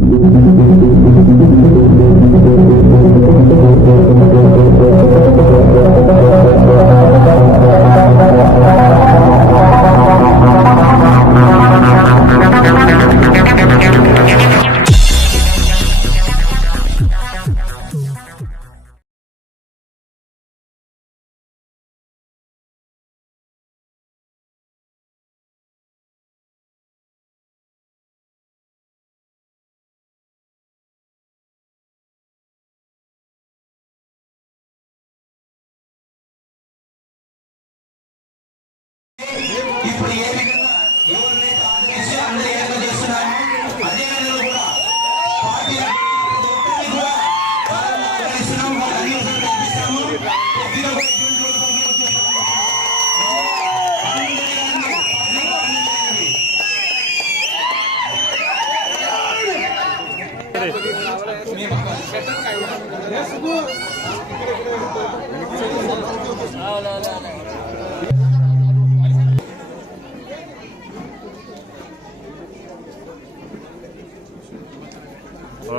Thank you. ఇప్పుడు ఏ విధంగా ఎవరినైతే ఆదరించి అందరూ ఏర్పాటు చేస్తున్నామో అదే విధంగా కూడా పార్టీ ఒక్కరిని కూడా వాళ్ళని ఆదరిస్తున్నాం, వాళ్ళని అందరికీ కల్పిస్తాము. కొద్దిగా కూడా ఇటువంటి రోజులు పంపించేస్తాము.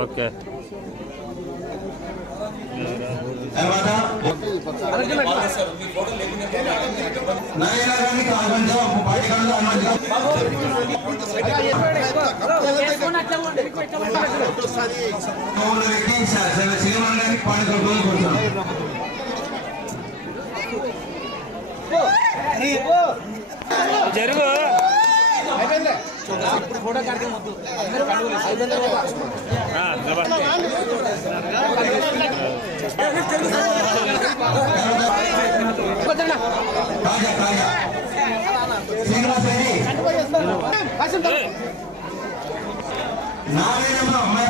అందరూ కానీ పార్టీలో అందరూ కానీ. ఓకే తర్వాత నరేంద్ర గారికి ఆహ్వానించాం పార్టీ కాదు ఆహ్వానించాం నారాయణమ్మ మన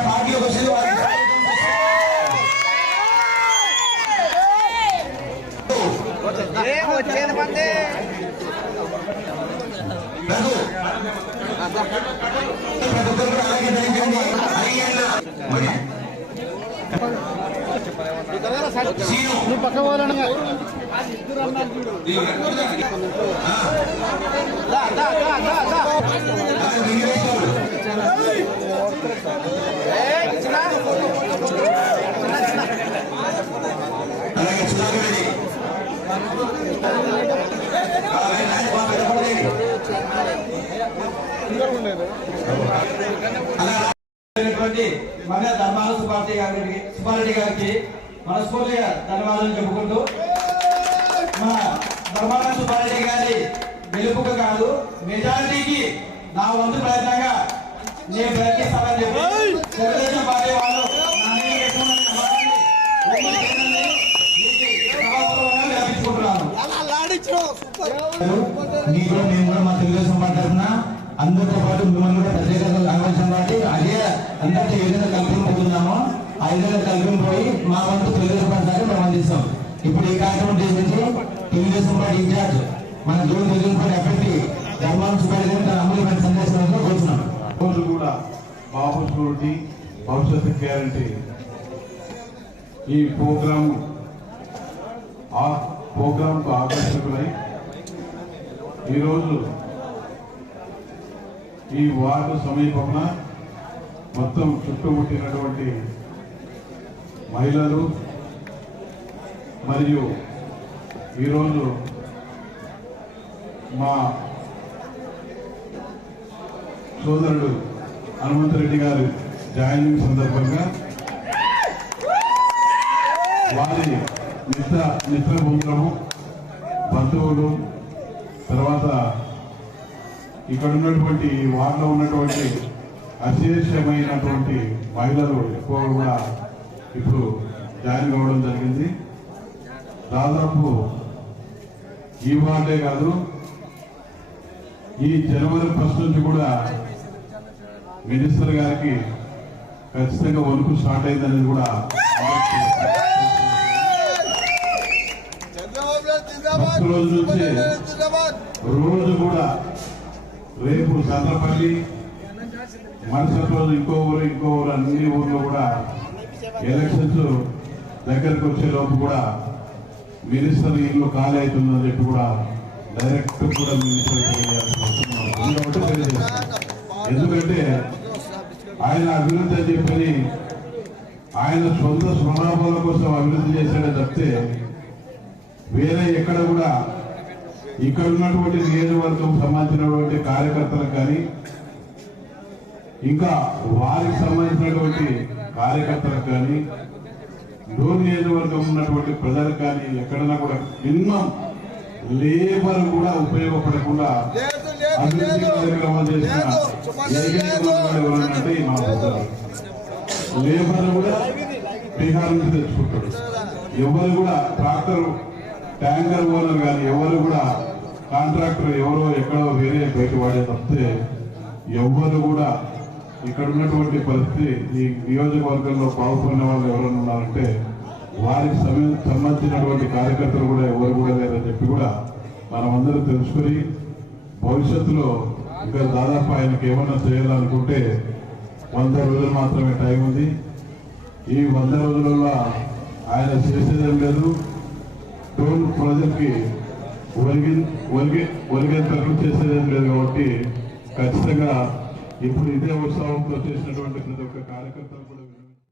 నువ్వు పక్క అలాగే అలాగే అయినటువంటి మన ధర్మాన సుబ్బారెడ్డి గారికి సుబ్బారెడ్డి గారికి మనస్ఫూర్తిగా ధన్యవాదాలు చెప్పుకుంటూ మన ధర్మాన సుబ్బారెడ్డి గారి గెలుపుకు కాదు మెజారిటీకి నా వంతు ప్రయత్నంగా నేను ప్రయత్నిస్తానని చెప్పి తెలుగుదేశం పార్టీ వాళ్ళు మీకు మేము కూడా మా తెలుగుదేశం పార్టీ తరఫున అందరితో పాటు మిమ్మల్ని కూడా ప్రత్యేకంగా ఆహ్వానించాం కాబట్టి అదే అందరితో ఏ విధంగా కలిపి ఆ విధంగా కలిపి మా వంతు తెలుగుదేశం పార్టీ మేము అందిస్తాం ఇప్పుడు ఈ కార్యక్రమం చేసేసి తెలుగుదేశం పార్టీ ఇన్ఛార్జ్ మన జోన్ తెలుగుదేశం పార్టీ అభ్యర్థి ధర్మాన సుబ్బారెడ్డి తన అమలుమైన సందేశంలో కోరుతున్నాం. రోజు కూడా బాబు షూరిటీ భవిష్యత్తు గ్యారంటీ. ఈ ప్రోగ్రాం ఆ ప్రోగ్రాంకు ఆకర్షకులై ఈరోజు ఈ వార్డు సమీపమున మొత్తం చుట్టుముట్టినటువంటి మహిళలు మరియు ఈరోజు మా సోదరుడు హనుమంతరెడ్డి గారు జాయినింగ్ సందర్భంగా వారి మిత్ర మిత్ర బంధువులు తర్వాత ఇక్కడ ఉన్నటువంటి వారిలో ఉన్నటువంటి అశేషమైనటువంటి మహిళలు ఎక్కువ కూడా ఇప్పుడు జాయిన్ అవ్వడం జరిగింది. దాదాపు ఈ వార్డే కాదు ఈ జనవరి ఫస్ట్ నుంచి కూడా మినిస్టర్ గారికి ఖచ్చితంగా వణుకు స్టార్ట్ అయిందనేది కూడా ఫస్ట్ రోజు నుంచి రోజు కూడా రేపు సంద్రపల్లి మరుసటి రోజు ఇంకో ఊరు ఇంకో ఊరు అన్ని ఊర్లో కూడా ఎలక్షన్స్ దగ్గరకు వచ్చే లోపు కూడా మినిస్టర్ ఇల్లు ఖాళీ అవుతుందని చెప్పి కూడా డైరెక్ట్ కూడా మినిస్టర్ ఎందుకంటే ఆయన అభివృద్ధి అని చెప్పని ఆయన సొంత స్వలాభాల కోసం అభివృద్ధి చేశాడే తప్పితే వేరే ఇక్కడ ఉన్నటువంటి నియోజకవర్గం సంబంధించినటువంటి కార్యకర్తలకు కానీ ఇంకా వారికి సంబంధించినటువంటి కార్యకర్తలకు కానీ డోర్ నియోజకవర్గం ఉన్నటువంటి ప్రజలకు కానీ ఎక్కడైనా కూడా మినిమం లేబర్ కూడా ఉపయోగపడకుండా అభివృద్ధి కార్యక్రమాలు చేసిన ఎవరంటే ప్రజలు లేబర్ కూడా బీహార్ నుంచి తెచ్చుకుంటాడు ఎవరు కూడా ట్రాక్టర్ ట్యాంకర్ ఓనర్ కానీ ఎవరు కూడా కాంట్రాక్టర్ ఎవరో ఎక్కడో వేరే బయట వాడే తప్పితే ఎవరు కూడా ఇక్కడ ఉన్నటువంటి పరిస్థితి ఈ నియోజకవర్గంలో బాగుపడిన వాళ్ళు ఎవరైనా ఉన్నారంటే వారికి సంబంధించినటువంటి కార్యకర్తలు కూడా ఎవరు కూడా లేరని చెప్పి కూడా మనమందరూ తెలుసుకుని భవిష్యత్తులో ఇంకా దాదాపు ఆయనకి ఏమన్నా చేయాలనుకుంటే వంద రోజులు మాత్రమే టైం ఉంది. ఈ వంద రోజులలో ఆయన చేసేదేం లేదు. టోల్ ప్రజలకి ఒలిగి ఒలిగి ఒలిగేంతకు చేసేదేం లేదు కాబట్టి ఖచ్చితంగా ఇప్పుడు ఇదే ఉత్సవంతో చేసినటువంటి ప్రతి ఒక్క కార్యకర్త